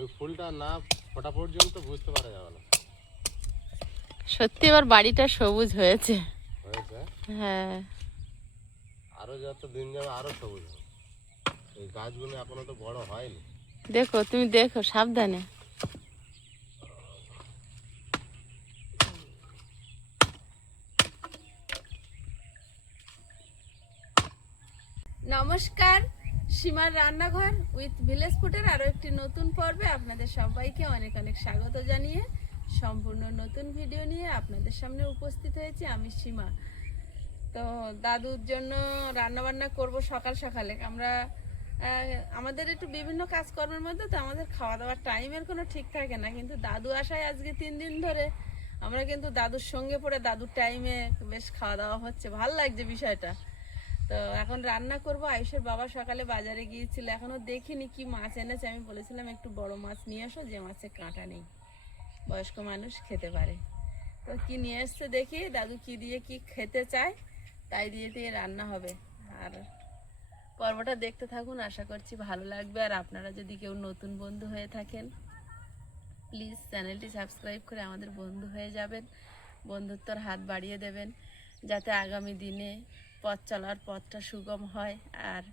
ওই ফুলটা না ফোটা পর্যন্ত বুঝতে পারা যাবে না। সত্যি এবার বাড়িটা সবুজ হয়েছে। হয়েছে? হ্যাঁ, আরো যত দিন যাবে আরো সবুজ হবে। এই গাছগুলো এখনো তো বড় হয়নি। দেখো তুমি দেখো সাবধানে। নমস্কার, সীমার রান্নাঘর উইথ ভিলেজ ফুডের আরো একটি নতুন পর্বে আপনাদের সবাইকে অনেক অনেক স্বাগত জানিয়ে সম্পূর্ণ নতুন ভিডিও নিয়ে আপনাদের সামনে উপস্থিত হয়েছি আমি সীমা। তো দাদুর জন্য রান্না বান্না করব সকাল সকালে। আমরা আমাদের একটু বিভিন্ন কাজকর্মের মধ্যে তো আমাদের খাওয়া দাওয়ার টাইমের কোনো ঠিক থাকে না, কিন্তু দাদু আসায় আজকে 3 দিন ধরে আমরা কিন্তু দাদুর সঙ্গে পড়ে দাদুর টাইমে বেশ খাওয়া দাওয়া হচ্ছে, ভালো লাগছে বিষয়টা। তো এখন রান্না করব। আয়ুষের বাবা সকালে বাজারে গিয়েছিল, এখনো দেখিনি কি মাছ এনেছে। আমি বলেছিলাম একটু বড় মাছ নিয়ে আসো, যে মাছে কাঁটা নেই, বয়স্ক মানুষ খেতে পারে। তো কি নিয়ে এসছে দেখি, দাদু কি দিয়ে কি খেতে চায় তাই দিয়ে রান্না হবে। আর পর্বটা দেখতে থাকুন, আশা করছি ভালো লাগবে। আর আপনারা যদি কেউ নতুন বন্ধু হয়ে থাকেন প্লিজ চ্যানেলটি সাবস্ক্রাইব করে আমাদের বন্ধু হয়ে যাবেন, বন্ধুত্বর হাত বাড়িয়ে দেবেন, যাতে আগামী দিনে পথ চলার পথটা সুগম হয়। আর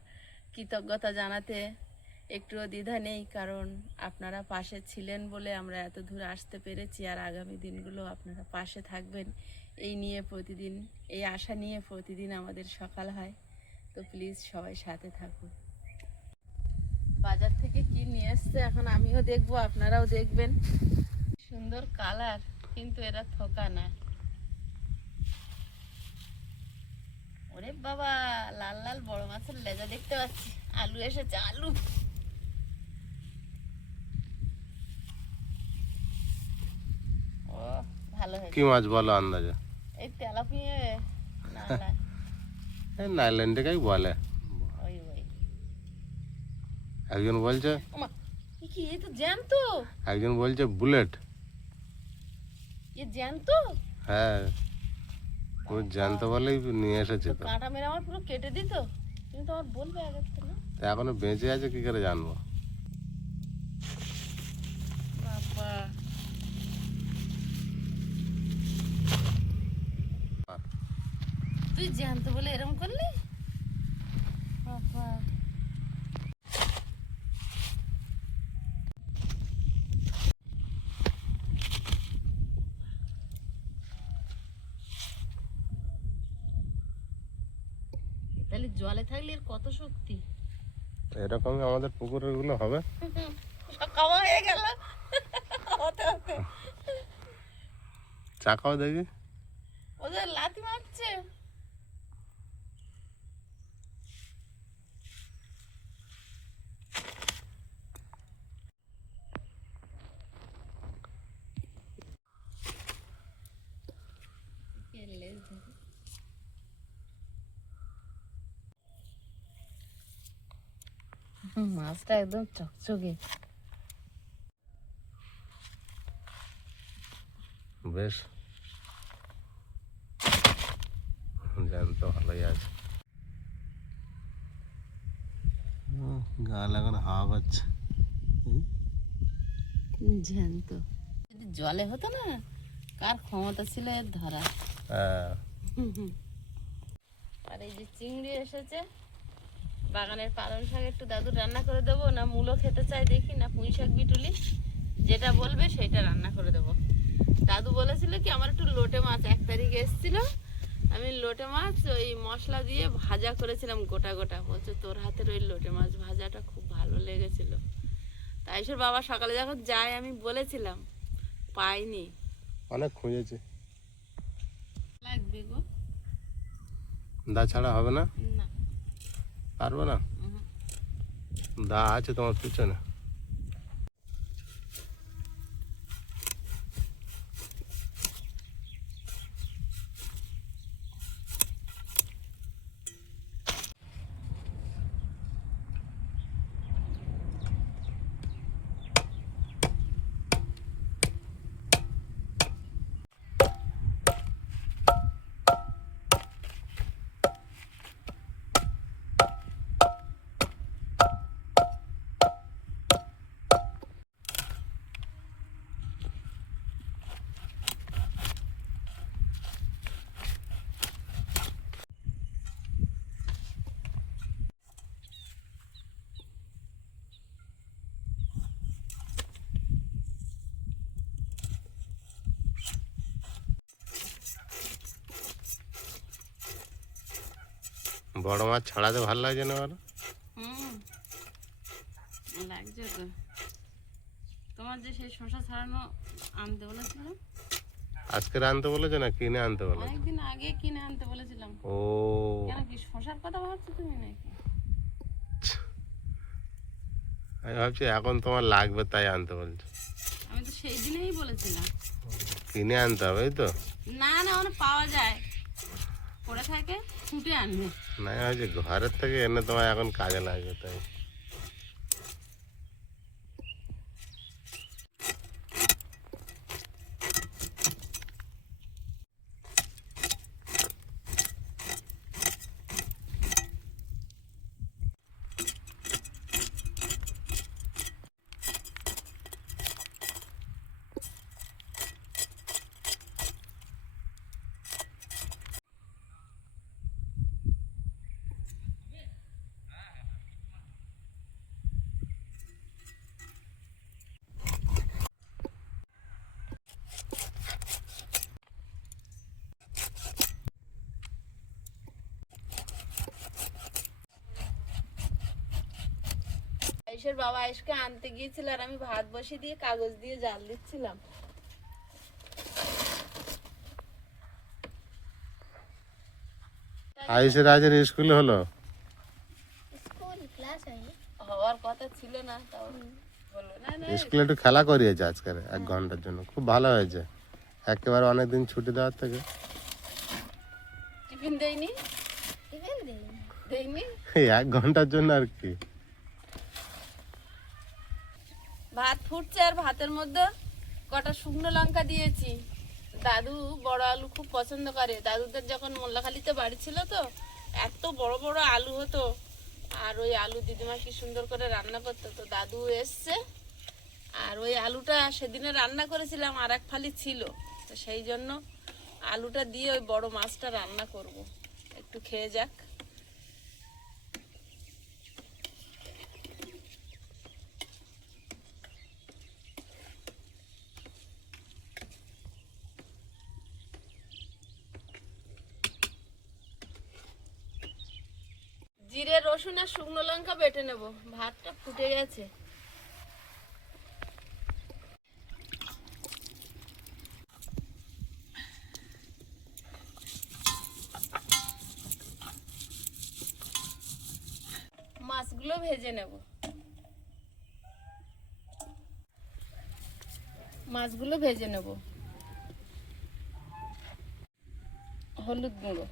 কৃতজ্ঞতা জানাতে একটুও দ্বিধা নেই, কারণ আপনারা পাশে ছিলেন বলে আমরা এত দূর আসতে পেরেছি। আর আগামী দিনগুলো আপনারা পাশে থাকবেন এই নিয়ে প্রতিদিন, এই আশা নিয়ে প্রতিদিন আমাদের সকাল হয়। তো প্লিজ সবাই সাথে থাকুন। বাজার থেকে কি নিয়ে এসছে এখন আমিও দেখবো, আপনারাও দেখবেন। সুন্দর কালার, কিন্তু এরা থোকা না। ওরে বাবা, লাল লাল বড় মাছের লেজা দেখতে পাচ্ছি। আলু এসেছে, আলু। ও ভালো হয়েছে। কি মাছ বলো আন্দাজে? এই তেলাপিয়া, নালা এই নাইল্যান্ডেকেই বলে। ওই ওই একজন বলছে ওমা, কি এই তো জ্যান্ত। একজন বলছে বুলেট। এ জ্যান্ত? হ্যাঁ, ও জ্যান্ত বলেই নিয়ে এসেছে। তো কাঁটা মেরে আমার পুরো কেটে দিত। তুমি তো আমার বলবে আগে থেকে। তা এখনো বেঁচে আছে কি করে জানবো? বাবা, তুই জ্যান্ত বলে এরকম করলি? বাবা, তাহলে জলে থাকলে এর কত শক্তি। এরকমই আমাদের পুকুরের গুলো হবে। সব খাওয়া হয়ে গেল হতে হতে। চাকাও দেখি। ওদের লাথি মারছে। মাছটা একদম চকচকে। বেশ জ্যান্ত ভালোই আছে। গাল এখন হাওয়া পাচ্ছে। জ্যান্ত যদি জলে হতো না, কার ক্ষমতা ছিল এর ধরা। হ্যাঁ, আর এই যে চিংড়ি এসেছে, বাগানের পালং শাক একটু দাদুর রান্না করে দেবো, না মূলো খেতে চাই দেখি, না পুঁই শাক বিটুলি, যেটা বলবে সেটা রান্না করে দেবো। দাদু বলেছিল কি আমার একটু লোটে মাছ 1 তারিখে এসেছিল, আমি লোটে মাছ ওই মশলা দিয়ে ভাজা করেছিলাম গোটা গোটা। বলছে তোর হাতের ওই লোটে মাছ ভাজাটা খুব ভালো লেগেছিল। তাই সে বাবা সকালে যখন যায় আমি বলেছিলাম, পাইনি। অনেক খুঁজেছি। লাগবে গো। দা ছাড়া হবে না? না, পারবো না। দা আছে তোমার পিছনে। বড় মাছ ছাড়াতে ভালো লাগছে না বলো? লাগছে তো। তোমার যে সেই শশা ছাড়ানো আনতে বলেছিলাম, আজকে আনতে বলেছে না কিনে আনতে বলেছে? অনেকদিন আগে কিনে আনতে বলেছিলাম। ও কেন কি শশার কথা ভাবছো তুমি নাকি? আমি ভাবছি এখন তোমার লাগবে তাই আনতে বলছো। আমি তো সেই দিনেই বলেছিলাম কিনে আনতে হবে এই তো। না না, ওখানে পাওয়া যায়, পড়ে থাকে, ফুটে আনবে। না আমি ভাবছি ঘরের থেকে এনে তোমার এখন কাজে লাগবে তাই। আয়েশের বাবা আয়েশকে আনতে গিয়েছিল আর আমি ভাত বসিয়ে দিয়ে কাগজ দিয়ে জাল দিচ্ছিলাম। আইসের আজের স্কুল হলো? হওয়ার কথা ছিল না, তাও হলো না। না স্কুলে একটু খেলা করিয়েছে আজকে 1 ঘন্টার জন্য, খুব ভালো হয়েছে। একেবারে অনেকদিন ছুটি দেওয়ার থেকে। টিফিন দেয়নি, দেয়নি। এই 1 ঘন্টার জন্য আর কি। ভাত ফুটছে আর ভাতের মধ্যে কটা শুকনো লঙ্কা দিয়েছি। দাদু বড় আলু খুব পছন্দ করে। দাদুদের যখন মোল্লাখালীতে বাড়ি ছিল তো এত বড় বড় আলু হতো, আর ওই আলু দিদিমা কি সুন্দর করে রান্না করতো। তো দাদু এসছে আর ওই আলুটা সেদিনে রান্না করেছিলাম, আর 1 ফালি ছিল, তো সেই জন্য আলুটা দিয়ে ওই বড় মাছটা রান্না করব, একটু খেয়ে যাক। জিরে রসুন আর শুকনো লঙ্কা বেটে নেব। ভাতটা ফুটে গেছে। মাছগুলো ভেজে নেব। মাছগুলো ভেজে নেব। হলুদ গুঁড়ো,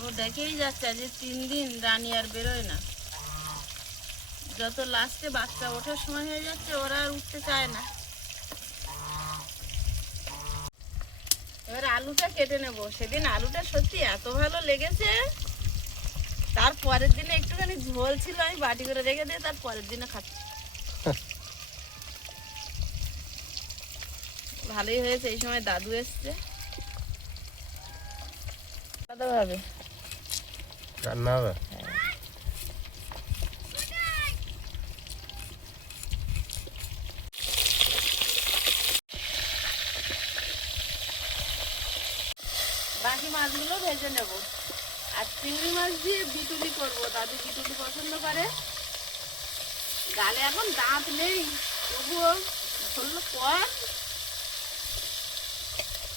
ও দেখেই যাচ্ছে যে 3 দিন রানী আর বেরোয় না। যত লাস্টে বাচ্চা ওঠার সময় হয়ে যাচ্ছে ওরা আর উঠতে চায় না। এবার আলুটা কেটে নেব। সেদিন আলুটা সত্যি এত ভালো লেগেছে, তার পরের দিনে একটুখানি ঝোল ছিল, আমি বাটি করে রেখে দিয়ে তার পরের দিনে খাচ্ছি। ভালোই হয়েছে, এই সময় দাদু এসছে। আলাদাভাবে রান্না হবে। বাকি মাছগুলো ভেজে নেব। আর চিংড়ি মাছ দিয়ে বিটুলি করব। দাদু বিটুলি পছন্দ করে। গালে এখন দাঁত নেই, তবুও বললো কর।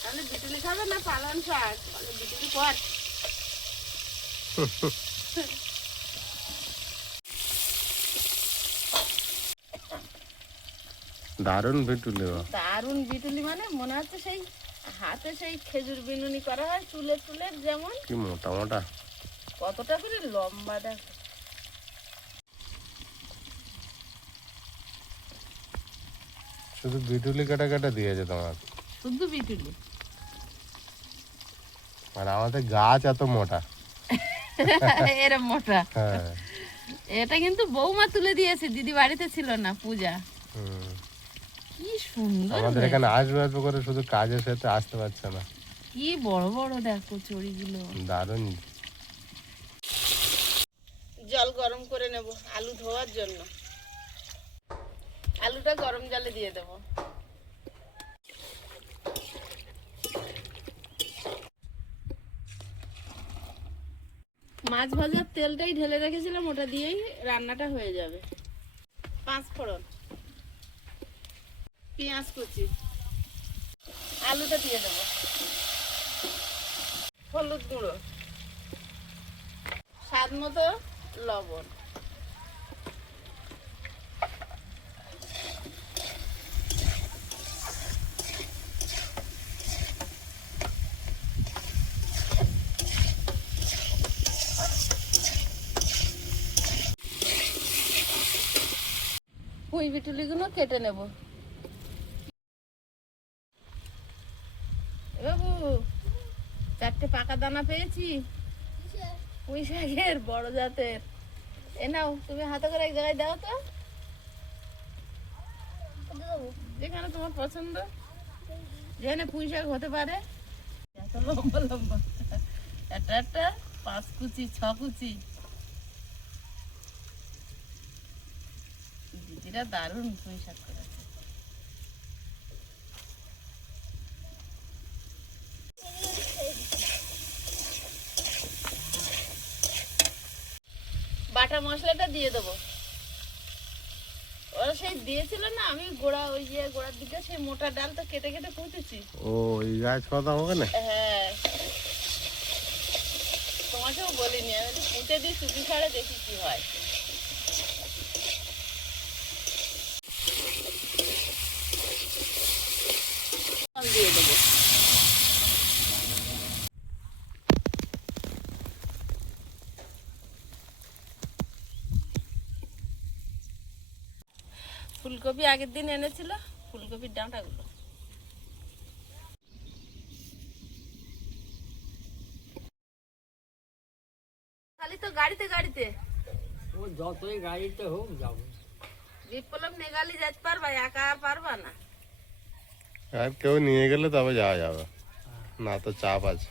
তাহলে বিটুলি খাবে না পালং শাক, বলে বিটুলি কর। দারুণ বিটুলি। দারুণ বিটুলি, মানে মনে হচ্ছে সেই হাতে সেই খেজুর বিনুনি করা হয় চুলের চুলের যেমন। কি মোটা মোটা। কতটা করে লম্বা দেখো। শুধু বিটুলি কাটা কাটা দিয়েছে তোমার, শুধু বিটুলি। মানে আমাদের গাছ এত মোটা। এরম মোটা। হ্যাঁ। এটা কিন্তু বৌমা তুলে দিয়েছে, দিদি বাড়িতে ছিল না, পূজা। হুম। কি সুন্দর আমাদের হয়েছে। এখানে আসবে আসবে করে শুধু কাজের সাথে আসতে পারছে না। কি বড় বড় দেখো চড়িগুলো। দারুণ। জল গরম করে নেব আলু ধোয়ার জন্য। আলুটা গরম জলে দিয়ে দেব। মাছ ভাজার তেলটাই ঢেলে রেখেছিলাম, ওটা দিয়েই রান্নাটা হয়ে যাবে। 5 ফোড়ন, পেঁয়াজ কুচি, আলুটা দিয়ে দেবো, হলুদ গুঁড়ো, স্বাদ মতো লবণ, পুঁই বিটুলিগুলো কেটে নেব। বাবু 4টে পাকা দানা পেয়েছি পুঁই শাকের, বড় জাতের। এ নাও, তুমি হাতে করে এক জায়গায় দাও তো, যেখানে তোমার পছন্দ, যেখানে পুঁই শাক হতে পারে। এত লম্বা লম্বা, একটা একটা 5 কুচি 6 কুচি। দিদিরা দারুণ পুঁই শাক করেছে। বাটা মশলাটা দিয়ে দেবো। ওরা সেই দিয়েছিল না, আমি গোড়ার দিকে সেই মোটা ডালটা কেটে কেটে পুঁতেছি। ও এই গাছ কথা হবে না। হ্যাঁ, তোমাকেও বলিনি, আমি একটু পুঁতে দিই চুপি ছাড়ে, দেখি কি হয়। দিয়ে দেবো। ফুলকপি আগের দিন এনেছিল, ফুলকপির ডাঁটাগুলো। খালি তো গাড়িতে গাড়িতে, ও যতই গাড়িতে হোক যাবো। বিপ্লব নেগালি যেতে পারবা, একা আর পারবা না। আর কেউ নিয়ে গেলে তবে যাওয়া যাবে, না তো চাপ আছে।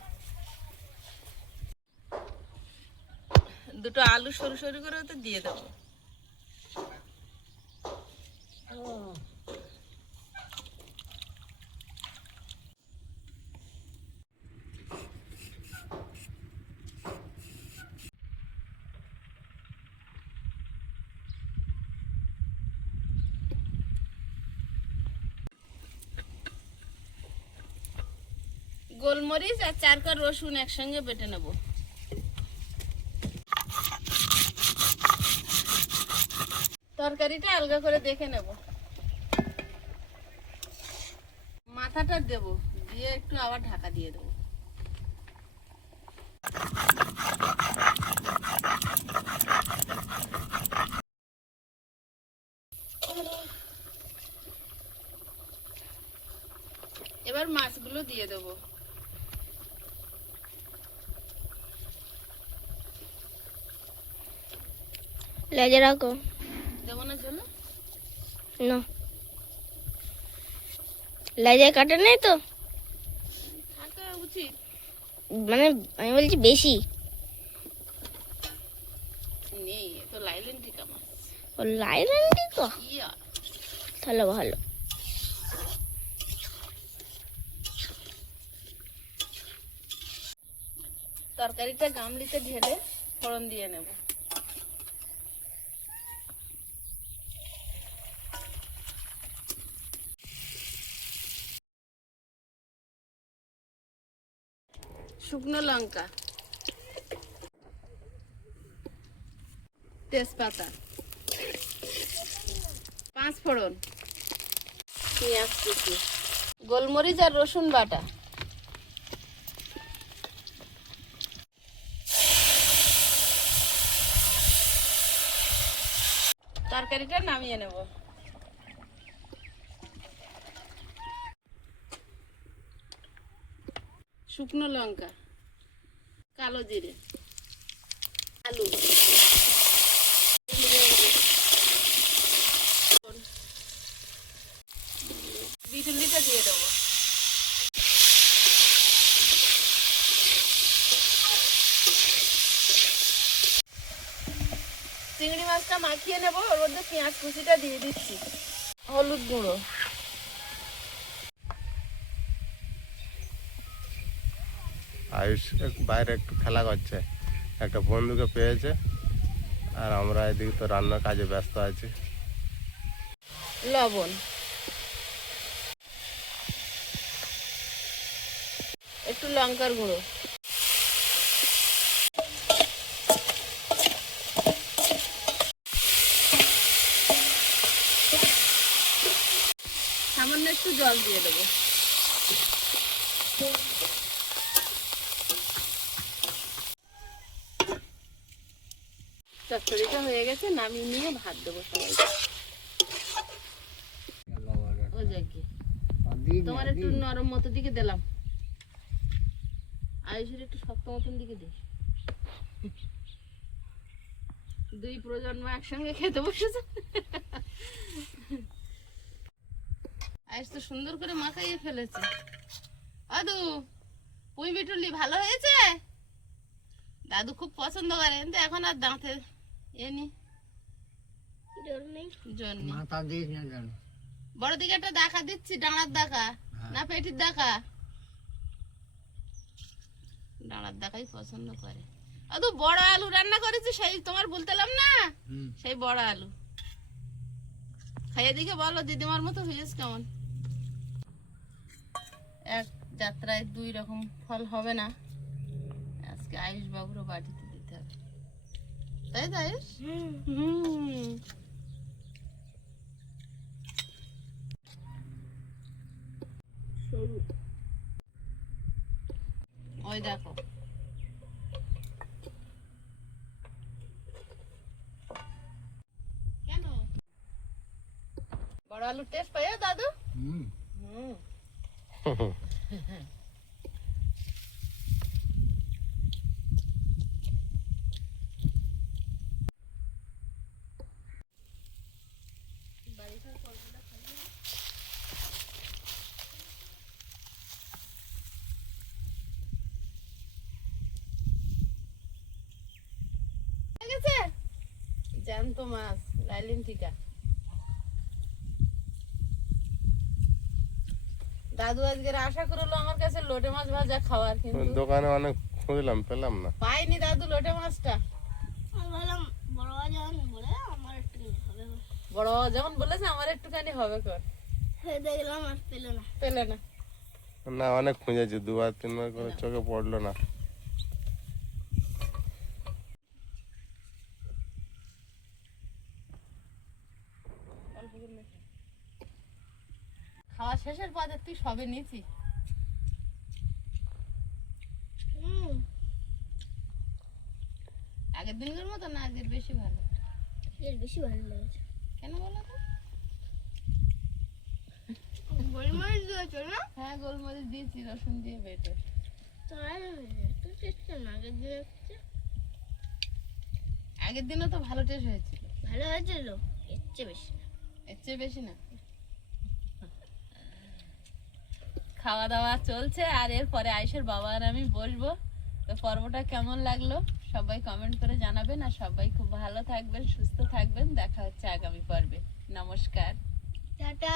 দুটো আলু সরু সরু করে ওতে দিয়ে দেবো। গোলমরিচ আর 4 কোয়া রসুন একসঙ্গে বেটে নেব। তরকারিটা আলগা করে দেখে নেব। মাথাটা দেব, দিয়ে একটু আবার ঢাকা দিয়ে দেবো। এবার মাছগুলো দিয়ে দেবো। লেজে রাখো দেবো না জন্য, না, লেজে কাটে নেই তো, থাকা উচিত। মানে আমি বলছি বেশি। নেই, এ তো লাইলেন টিকা মাছ। ও লাইল্যান্ডি তো, ইয়া, তাহলে ভালো। তরকারিটা গামলিতে ঢেলে ফোড়ন দিয়ে নেব। শুকনো লঙ্কা, তেজপাতা, 5 ফোড়ন, পেঁয়াজ কুচি, গোলমরিচ আর রসুন বাটা। তরকারিটা নামিয়ে নেব। শুকনো লঙ্কা, কালো জিরে, আলু, বিটুলিটা দিয়ে দেবো। চিংড়ি মাছটা মাখিয়ে নেবো, ওর মধ্যে পেঁয়াজ কুচিটা দিয়ে দিচ্ছি, হলুদ গুঁড়ো, আয়ুষ বাইরে একটু খেলা করছে, একটা বন্ধুকে পেয়েছে, আর আমরা এদিকে তো রান্নার কাজে ব্যস্ত আছি। লবণ, একটু লঙ্কার গুঁড়ো, সামান্য একটু জল দিয়ে দেবো। চচ্চড়িটা হয়ে গেছে, নামিয়ে নিয়ে ভাত দেবো সবাইকে। ও যাকে তোমার একটু নরম মতো দিকে দিলাম, আয়ুষের একটু শক্ত মতন দিকে দিস। দুই প্রজন্ম একসঙ্গে খেতে বসেছে। আয়ুষ তো সুন্দর করে মাখাইয়ে ফেলেছে। দাদু পুঁই বিটুলি ভালো হয়েছে? দাদু খুব পছন্দ করে, কিন্তু এখন আর দাঁতে এনি জন্য মাথা দিস না জানো। বড় দিকে একটা দেখা দিচ্ছি, ডাঁড়ার দেখা না পেটির দেখা? ডাঁড়ার দেখাই পছন্দ করে। দাদু বড় আলু রান্না করেছি, সেই তোমার বলতেলাম না, সেই বড় আলু খাইয়ে দিকে বলো দিদিমার মতো হয়েছে কেমন। এক যাত্রায় দুই রকম ফল হবে না, আজকে আয়ুষ বাবুরও বাটিতে দিতে হবে, তাই তো আয়ুষ? ওই দেখো কেন বড় আলুর টেস্ট পাইও দাদু? জ্যান্ত মাছ লাইলিন টিকা। দাদু আজকে আশা করলো আমার কাছে লোটে মাছ ভাজা খাওয়ার, কিন্তু দোকানে অনেক খুঁজলাম, পেলাম না। পাইনি দাদু লোটে মাছটা। বড় যখন বলেছে আমার একটুখানি হবে কর, দেখলাম আর পেলে না। না অনেক খুঁজেছি, দুবার তিনবার করে, চোখে পড়লো না। খাওয়া শেষের পথে তুই সবে নিয়েছি। আগের দিনগুলোর মতো না, আজকের বেশি ভালো। বেশি ভালো লেগেছে। কেন বলো তো? গোলমরিচ দিয়েছো না? হ্যাঁ গোলমরিচ দিয়েছি, রসুন দিয়ে বেটে। আগের দিনও তো ভালো টেস্ট হয়েছিল। ভালো হয়েছিল, এর চেয়ে বেশি না। এর চেয়ে বেশি না। খাওয়া দাওয়া চলছে, আর এরপরে আয়ুষের বাবা আর আমি বসবো। তো পর্বটা কেমন লাগলো সবাই কমেন্ট করে জানাবেন, আর সবাই খুব ভালো থাকবেন, সুস্থ থাকবেন। দেখা হচ্ছে আগামী পর্বে। নমস্কার, টাটা।